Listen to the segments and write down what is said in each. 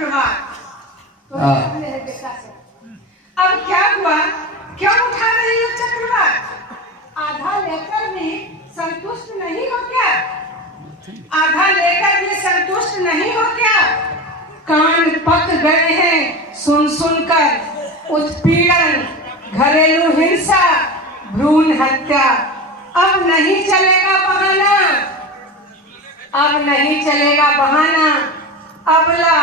चक्रवात। अब क्या हुआ, क्यों उठा रही हो चक्रवात? आधा लेकर भी संतुष्ट नहीं हो क्या? आधा लेकर भी संतुष्ट नहीं हो क्या? कान पक गए हैं सुन सुनकर उत्पीड़न, घरेलू हिंसा, भ्रूण हत्या। अब नहीं चलेगा बहाना, अब नहीं चलेगा बहाना। अबला,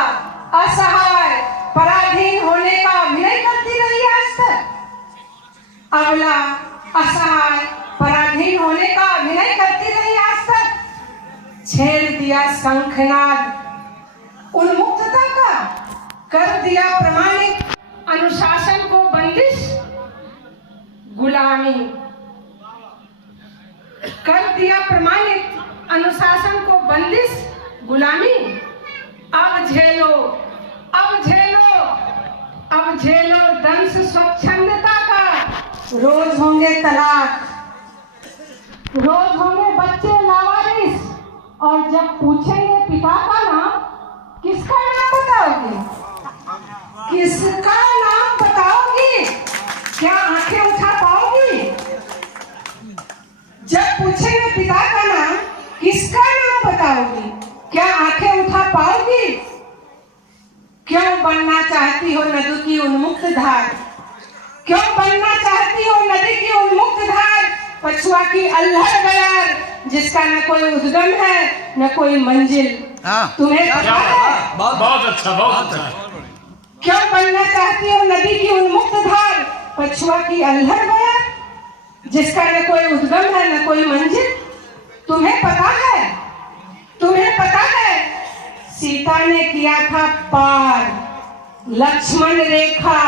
असहाय, पराधीन होने का अभिनय करती रही आज तक। अबला, असहाय, पराधीन होने का अभिनय करती रही आज तक। छेड़ दिया शंखनाद उन्मुक्तता का, कर दिया प्रमाणित अनुशासन को बंदिश, गुलामी। कर दिया प्रमाणित अनुशासन को बंदिश, गुलामी। अब झेलो, अब झेलो, अब झेलो दंश स्वच्छंदता का। रोज होंगे तलाक, रोज होंगे बच्चे लावारिस, और जब पूछेंगे पिता का नाम, किसका नाम बताओगी? किसका नाम बताओगी? क्या आंखें उठा पाओगी? जब पूछेंगे पिता का नाम, किसका नाम बताओगी? क्या आंखें उठा पाओगी? क्यों बनना चाहती हो नदी की उन्मुक्त धार? क्यों बनना चाहती हो नदी की उन्मुक्त धार? पछुआ की अल्हड़ बयार, जिसका न कोई उद्गम है न कोई मंजिल। तुम्हें पता है? बहुत अच्छा, बहुत अच्छा। क्यों बनना चाहती हो नदी की उन्मुक्त धार? पछुआ की अल्हड़ बयार, जिसका न कोई उद्गम है न कोई मंजिल। तुम्हें पता है? तुम्हें पता है? सीता ने किया था पार लक्ष्मण रेखा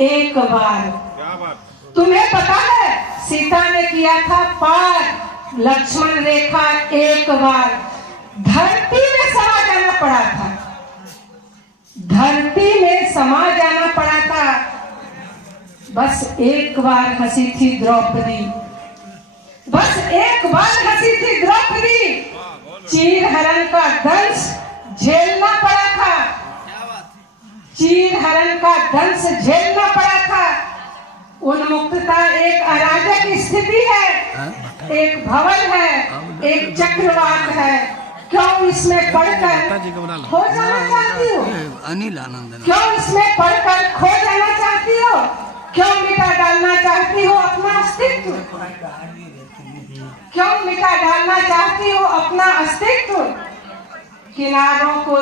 एक बार। तुम्हें पता है? सीता ने किया था पार लक्ष्मण रेखा एक बार। धरती में समा जाना पड़ा था, धरती में समा जाना पड़ा था। बस एक बार हंसी थी द्रौपदी, बस एक बार हंसी थी द्रौपदी। चीर हरण का दंश झेलना पड़ा था, चीर हरण का दंश झेलना पड़ा था। उन्मुक्तता एक अराजक स्थिति है, एक भवन है, एक चक्रवात है। क्यों इसमें पढ़कर खो जाना चाहती हो? अनिल आनंद, क्यों इसमें पढ़कर खो जाना चाहती हो? क्यों मिटा डालना चाहती हो अपना अस्तित्व? क्यों मिटा डालना चाहती हो अपना अस्तित्व? किनारों को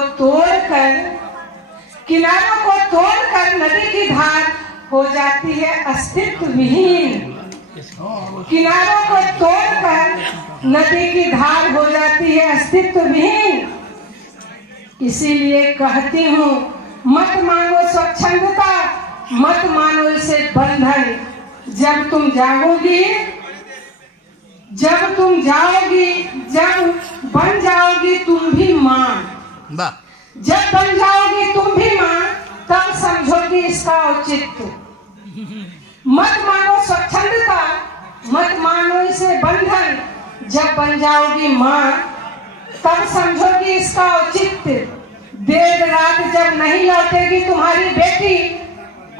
तोड़कर नदी की धार हो जाती है अस्तित्व विहीन। किनारों को तोड़कर नदी की धार हो जाती है अस्तित्व विहीन। इसीलिए कहती हूँ, मत मांगो स्वच्छंदता, मत मानो इसे बंधन। जब तुम जागोगी, जब तुम जाओगी, जब बन जाओगी तुम भी माँ, जब बन जाओगी तुम भी माँ, तब समझोगी इसका औचित्य। मत मानो स्वच्छंदता, मत मानो इसे बंधन। जब बन जाओगी माँ, तब समझोगी इसका औचित्य। देर रात जब नहीं लौटेगी तुम्हारी बेटी,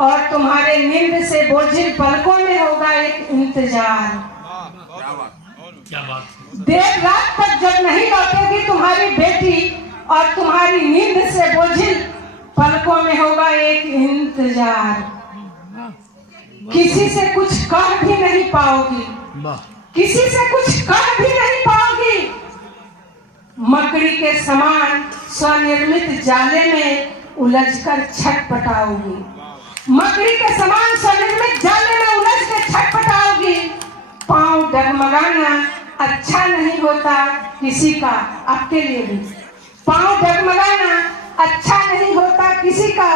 और तुम्हारे नींद से बोझिल पलकों में होगा एक इंतजार। देर रात तक जब नहीं लौटेगी तुम्हारी बेटी, और तुम्हारी नींद से बोझिल पलकों में होगा एक इंतजार। किसी से कुछ कह भी नहीं पाओगी, किसी से कुछ कह भी नहीं पाओगी। मकड़ी के समान स्वनिर्मित जाले में उलझकर छटपटाओगी, मकड़ी के समान स्वनिर्मित जाले में उलझ के छटपटाओगी। पांव डगमगाना अच्छा नहीं होता किसी का, आपके लिए भी पांव डगमगाना अच्छा नहीं होता किसी का,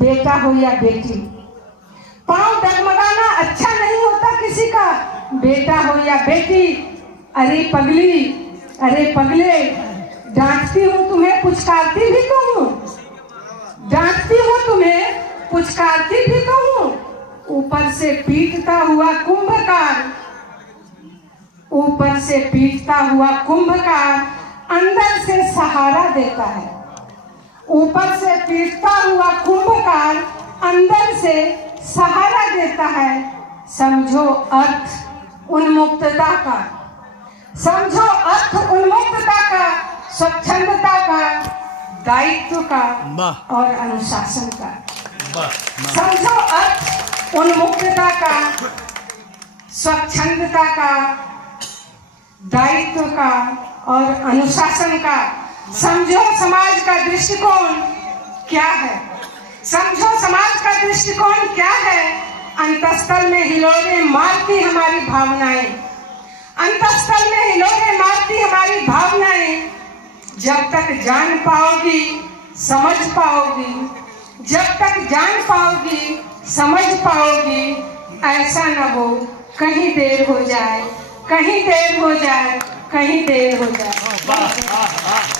बेटा हो या बेटी। पांव डगमगाना अच्छा नहीं होता किसी का, बेटा हो या बेटी। अरे पगली, अरे पगले, डांटती हूँ तुम्हें, पुचकारती भी तो हूँ, डांटती हूँ तुम्हें, पुचकारती भी तो हूँ। ऊपर से पीटता हुआ कुंभकार, ऊपर से पीटता हुआ कुंभकार अंदर से सहारा देता है। ऊपर से पीटता हुआ कुंभकार अंदर से सहारा देता है। समझो अर्थ उन्मुक्तता का, समझो अर्थ उन्मुक्तता का, स्वच्छंदता का, दायित्व का और अनुशासन का। समझो अर्थ उन्मुक्तता का, स्वच्छंदता का, दायित्व का और अनुशासन का। समझो समाज का दृष्टिकोण क्या है, समझो समाज का दृष्टिकोण क्या है। अंतःस्थल में हिलोरे मारती हमारी भावनाएं, अंतःस्थल में हिलोरे मारती हमारी भावनाएं। जब तक जान पाओगी समझ पाओगी, जब तक जान पाओगी समझ पाओगी। ऐसा न हो कहीं देर हो जाए, कहीं देर हो जाए, कहीं देर हो जाए।